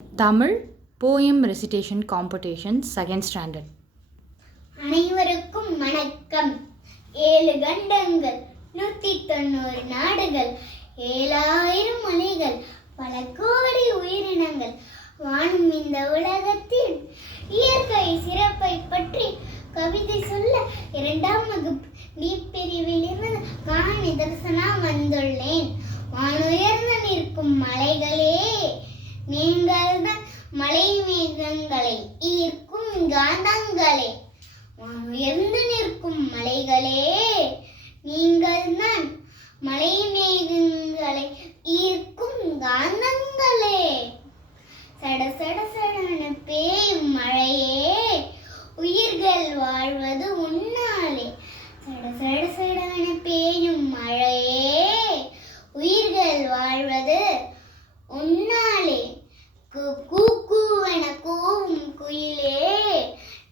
Tamil poem recitation competition second standard. அனைவருக்கும் வணக்கம். 7 கண்டங்கள், 190 நாடுகள், 7000 மொழிகள், பல கோடி உயிரினங்கள் வாழும் இந்த உலகத்தில் இயற்கை சிறப்பை பற்றி கவிதை சொல்ல 2ஆம் வகுப்பு டி பிரிவில் இருந்து காண நிதர்சனம் வந்துள்ளேன். வானுயர்ந்து நிற்கும் மலைகளே, நீங்கள் தான் மலை மேகங்களை ஈர்க்கும் காந்தங்களே. வானுயர்ந்து நிற்கும் மலைகளே, நீங்கள் தான் மலை மேகங்களை ஈர்க்கும் காந்தங்களே. சட சட சடன பேயும் மழையே, உயிர்கள் வாழ்வது உன்னாலே. சட சட சடன பேயும் மழையே, உயிர்கள் வாழ்வது உன்னாலே. கூவென கூவும் குயிலே,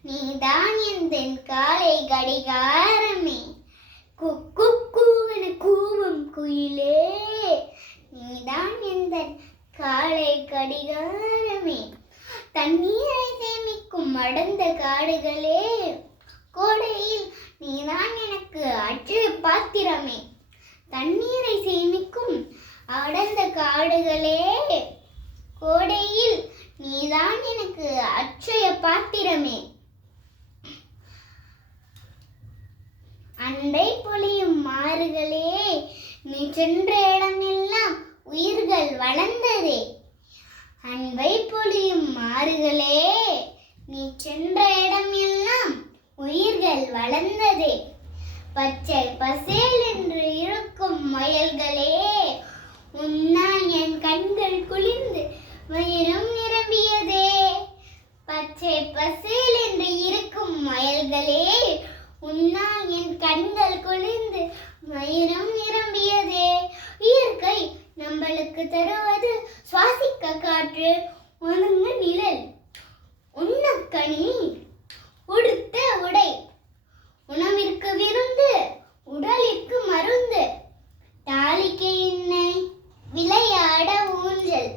நீதான் எந்தன் காலை கடிகாரமே. கூவென கூவும் குயிலே, நீதான் எந்தன் காலை கடிகாரமே. தண்ணீரை சேமிக்கும் அடர்ந்த காடுகளே, கோடையில் நீதான் எனக்கு அட்சய பாத்திரமே. தண்ணீரை சேமிக்கும் அடர்ந்த காடுகளே, கோடையில் நீதான் எனக்கு அட்சய பாத்திரமே. அண்டை பொழியும் மாறுகளே, நீ சென்ற இடமெல்லாம் உயிர்கள் வளர்ந்ததே. அன்பை பொழியும் மாறுகளே, நீ சென்ற இடமெல்லாம் உயிர்கள் வளர்ந்ததே. பச்சை பசேல் என்று இருக்கும் வயல்களே, உன்னால் என் கண்கள் குளிர்ந்து வயிறும் நிரம்பியதே. பச்சை பசேல் என்று இருக்கும் வயல்களே, உன்னால் என் கண்கள் குளிர்ந்து வயிறும் நிரம்பியதே. இயற்கை நம்மளுக்கு தருவது சுவாசிக்க காற்று, ஒழுங்கு நிழல், உண்ணக்கனி, உடுத்த உடை, உணவிற்கு விருந்து, உடலிற்கு மருந்து, தாளிக்க எண்ணெய், விளையாட ஊஞ்சல்,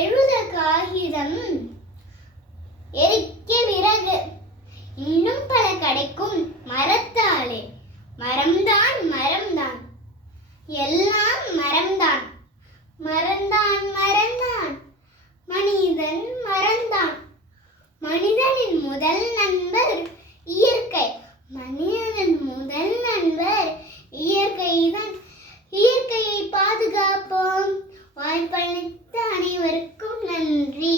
எழுத காகிதம், எரிக்க விறகு, இன்னும் பல கிடைக்கும் மரத்தாலே. மரம்தான் மரம்தான், எல்லாம் மரம்தான். மரம்தான் மரம்தான், மனிதன் மரம்தான். மனிதனின் முதல் நண்பர் இயற்கை. மனிதனின் முதல் நண்பர் இயற்கைதான். இயற்கையை பாதுகாப்போம். வாய்ப்பளித்த அனைவருக்கும் நன்றி.